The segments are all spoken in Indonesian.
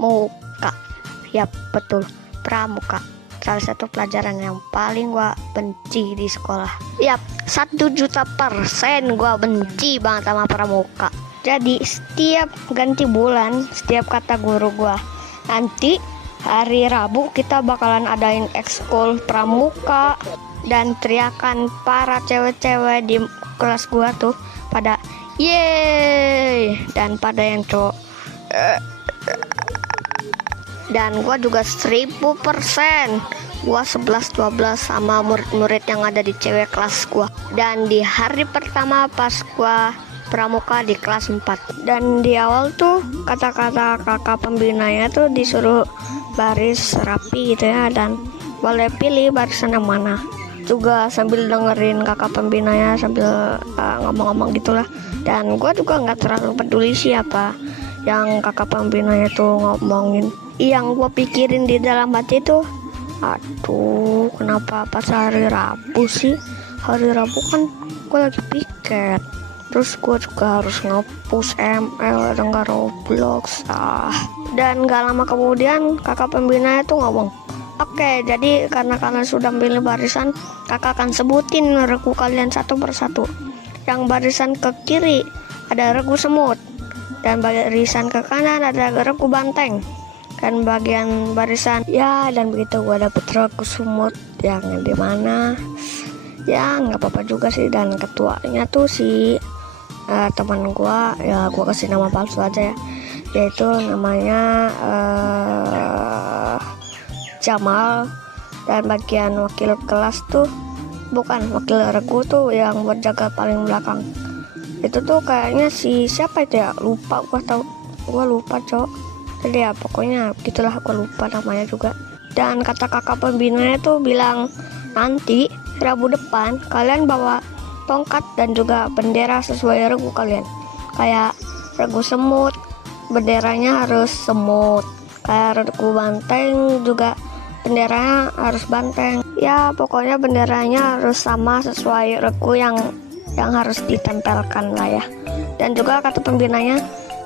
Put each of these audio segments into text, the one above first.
pramuka. Yap, betul, pramuka. Salah satu pelajaran yang paling gua benci di sekolah. Yap, 1.000.000% gua benci banget sama pramuka. Jadi setiap ganti bulan, setiap kata guru gua, nanti hari Rabu kita bakalan adain ekskul pramuka. Dan teriakan para cewek-cewek di kelas gua tuh pada yeay, dan pada yang cowok dan gua juga 1000%. Gua 11-12 sama murid-murid yang ada di cewek kelas gua. Dan di hari pertama pas gua pramuka di kelas 4, dan di awal tuh kata-kata kakak pembinanya tuh disuruh baris rapi gitu ya, dan boleh pilih barisan yang mana. Juga sambil dengerin kakak pembinanya sambil ngomong-ngomong gitulah. Dan gue juga nggak terlalu peduli siapa yang kakak pembinanya tuh ngomongin. Yang gue pikirin di dalam hati tuh, aduh, kenapa pas hari Rabu sih? Hari Rabu kan gue lagi piket, terus gue juga harus nge-push ML dan nggak Roblox. Dan gak lama kemudian kakak pembinanya tuh ngomong, oke, jadi karena kalian sudah milih barisan, kakak akan sebutin regu kalian satu persatu. Yang barisan ke kiri ada regu semut, dan barisan ke kanan ada regu banteng. Dan bagian barisan, ya, dan begitu gua dapet regu semut yang di mana. Ya nggak apa-apa juga sih, dan ketuanya tuh si teman gua, ya gua kasih nama palsu aja ya, yaitu namanya Jamal. Dan bagian wakil kelas tuh, bukan wakil regu tuh yang buat jaga paling belakang, itu tuh kayaknya si siapa itu ya, lupa gua lupa cok. Jadi ya pokoknya gitulah, gua lupa namanya juga. Dan kata kakak pembinanya tuh bilang, nanti Rabu depan kalian bawa tongkat dan juga bendera sesuai regu kalian. Kayak regu semut, benderanya harus semut. Kayak regu banteng juga benderanya harus banteng. Ya pokoknya benderanya harus sama sesuai regu yang harus ditempelkan lah ya. Dan juga kata pembinanya,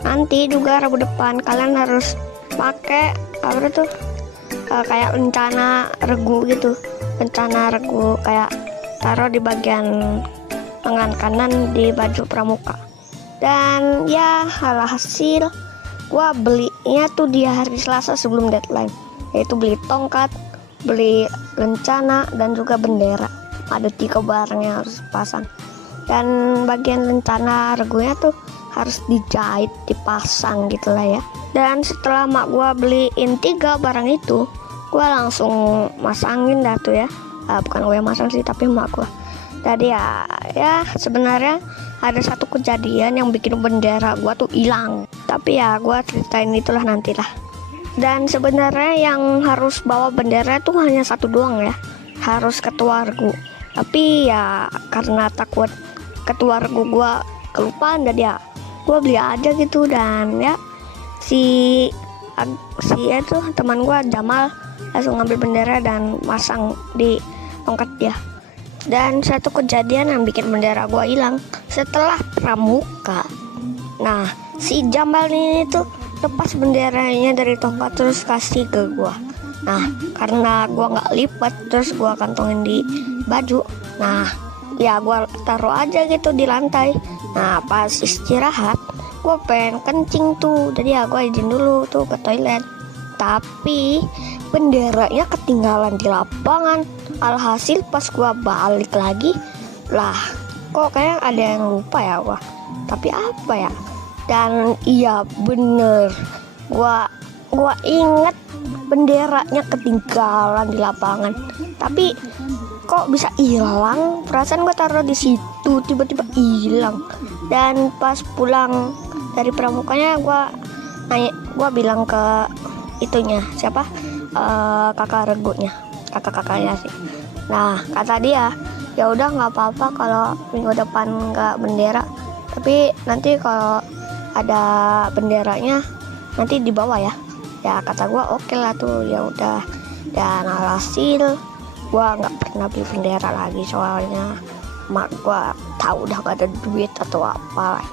nanti juga Rabu depan kalian harus pakai apa tuh, kayak lencana regu gitu. Lencana regu kayak taruh di bagian lengan kanan di baju pramuka. Dan ya alhasil gua belinya tuh di hari Selasa sebelum deadline, yaitu beli tongkat, beli lencana, dan juga bendera. Ada 3 barang yang harus pasang. Dan bagian lencana regunya tuh harus dijahit, dipasang gitulah ya. Dan setelah mak gua beliin 3 barang itu, gua langsung masangin dah tuh ya. Bukan gue yang masang sih, tapi mak gua. Jadi ya sebenarnya ada satu kejadian yang bikin bendera gua tuh hilang. Tapi ya gua ceritain itulah nantilah. Dan sebenarnya yang harus bawa bendera tuh hanya satu doang ya, harus ketua regu. Tapi ya karena takut ketua regu gua kelupaan, jadi ya gua beli aja gitu. Dan ya si itu teman gua Jamal langsung ngambil bendera dan masang di tongkat dia. Dan satu kejadian yang bikin bendera gua hilang setelah pramuka. Nah, si Jamal ini tuh lepas benderanya dari tongkat terus kasih ke gua. Nah, karena gua nggak lipat, terus gua kantongin di baju. Nah, ya gua taruh aja gitu di lantai. Nah, pas istirahat gua pengen kencing tuh, jadi ya gua izin dulu tuh ke toilet. Tapi benderanya ketinggalan di lapangan. Alhasil pas gua balik lagi, lah kok kayak ada yang lupa ya gua. Tapi apa ya? Dan iya bener, gua inget benderanya ketinggalan di lapangan. Tapi kok bisa hilang? Perasaan gua taruh di situ tiba-tiba hilang. Dan pas pulang dari pramukanya gua bilang ke itunya, siapa, kakak regunya, kakaknya sih. Nah kata dia, ya udah nggak apa-apa kalau minggu depan nggak bendera, tapi nanti kalau ada benderanya nanti dibawa ya. Ya kata gua oke lah tuh, ya udah. Dan alhasil gua nggak pernah beli bendera lagi, soalnya mak gua tahu udah gak ada duit atau apa.